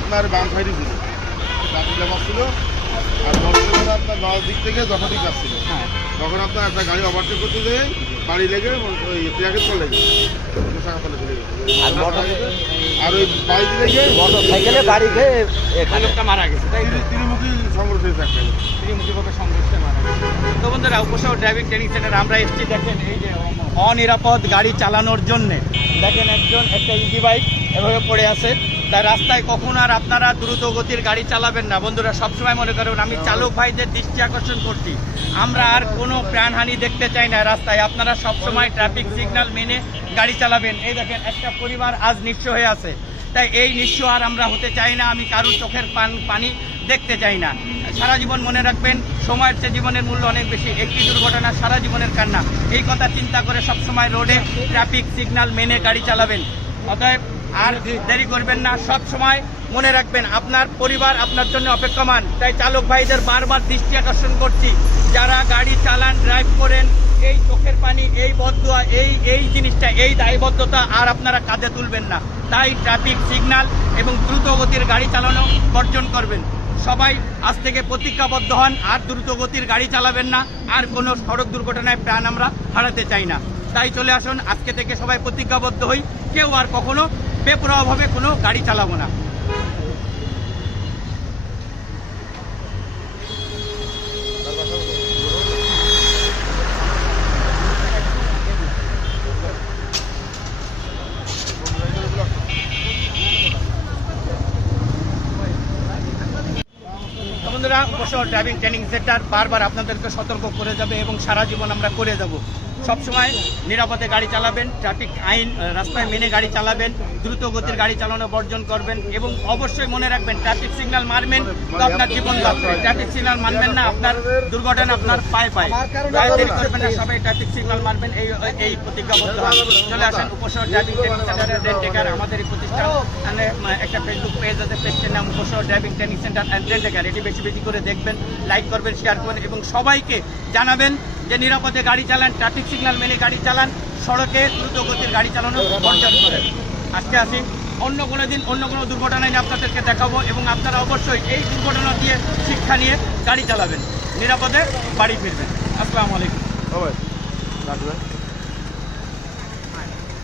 আপনার বাম সাইডে ছিল, ট্রাফিক জ্যাম ছিল। আর মোটরসাইকেল আপনার নয় দিক থেকে 10 দিক যাচ্ছিল। হ্যাঁ, তখন আপনার একটা গাড়ি ওভারটেক করতে যেয়ে বাড়ি লেগে ওই ট্রাকের তলে গেছে, শাখা তলে চলে গেছে। আর ওই বাইক লেগে মোটরসাইকেলে বাড়ি খেয়ে এখানে লোকটা মারা গেছে, তাই তো? ত্রিমুখী সংঘর্ষ হয়েছে একটা। ত্রিমুখীভাবে সংঘর্ষে মারা গেছে। তো বন্ধুরা, উপশহর ড্রাইভিং ট্রেনিং সেন্টারে আমরা এসেছি। দেখেন এই যে অনিরাপদ গাড়ি চালানোর জন্যে দেখেন একটা ইজি বাইক এভাবে পড়ে আছে। তাই রাস্তায় কখনো আর আপনারা দ্রুত গতির গাড়ি চালাবেন না বন্ধুরা। সবসময় মনে করুন, আমি চালক ভাইদের দৃষ্টি আকর্ষণ করছি, আমরা আর কোনো প্রাণহানি দেখতে চাই না রাস্তায়। আপনারা সবসময় ট্রাফিক সিগন্যাল মেনে গাড়ি চালাবেন। এই দেখেন একটা পরিবার আজ নিঃস্ব হয়ে আছে, তাই এই নিঃস্ব আর আমরা হতে চাই না। আমি কারোর চোখের পানি দেখতে চাই না। সারা জীবন মনে রাখবেন, সময়ের চেয়ে জীবনের মূল্য অনেক বেশি। একটি দুর্ঘটনা সারা জীবনের কান্না। এই কথা চিন্তা করে সবসময় রোডে ট্রাফিক সিগন্যাল মেনে গাড়ি চালাবেন। অতএব আর দেরি করবেন না। সব সময় মনে রাখবেন, আপনার পরিবার আপনার জন্য অপেক্ষমান। তাই চালক ভাইদের বারবার দৃষ্টি আকর্ষণ করছি, যারা গাড়ি চালান, ড্রাইভ করেন, এই চোখের পানি, এই বদদোয়া, এই জিনিসটা, এই দায়বদ্ধতা আর আপনারা কাঁধে তুলবেন না। তাই ট্রাফিক সিগন্যাল এবং দ্রুত গতির গাড়ি চালানো বর্জন করবেন। সবাই আজ থেকে প্রতিজ্ঞাবদ্ধ হন, আর দ্রুত গতির গাড়ি চালাবেন না, আর কোনো সড়ক দুর্ঘটনায় প্রাণ আমরা হারাতে চাই না। তাই চলে আসুন, আজকে থেকে সবাই প্রতিজ্ঞাবদ্ধ হই, কেউ আর কখনো বেপরোয়াভাবে কোনো গাড়ি চালাবো না। বন্ধুরা, উপশহর ড্রাইভিং ট্রেনিং সেন্টার বারবার আপনাদেরকে সতর্ক করে যাবে এবং সারা জীবন আমরা করে যাব। সবসময় নিরাপদে গাড়ি চালাবেন, ট্রাফিক আইন রাস্তায় মেনে গাড়ি চালাবেন, দ্রুত গতির গাড়ি চালানো বর্জন করবেন এবং অবশ্যই মনে রাখবেন, ট্রাফিক সিগন্যাল মারবেন তো আপনার জীবন বাঁচবে। ট্রাফিক সিগন্যাল মানবেন না, আপনার দুর্ঘটনা আপনার পায়ে পায়। দেরি করবেন না, সবাই ট্রাফিক সিগন্যাল মারবেন, এই প্রতিজ্ঞাবদ্ধ হন। চলে আসেন উপশহর ড্রাইভিং ট্রেনিং সেন্টারের রেন্টেকার। আমাদের এই প্রতিষ্ঠান একটা ফেসবুক পেজ আছে, পেজটির নাম Upashahar driving training centre and rent a car. এটি বেশি বেশি করে দেখবেন, লাইক করবেন, শেয়ার করবেন এবং সবাইকে জানাবেন যে নিরাপদে গাড়ি চালান, ট্রাফিক সিগন্যাল মেনে গাড়ি চালান, সড়কে দ্রুত গতির গাড়ি চালানো বর্জন করেন। আজকে আসি, অন্য কোনো দিন অন্য কোনো দুর্ঘটনায় আপনাদেরকে দেখাবো এবং আপনারা অবশ্যই এই দুর্ঘটনা দিয়ে শিক্ষা নিয়ে গাড়ি চালাবেন, নিরাপদে বাড়ি ফিরবেন। আসসালামু আলাইকুম।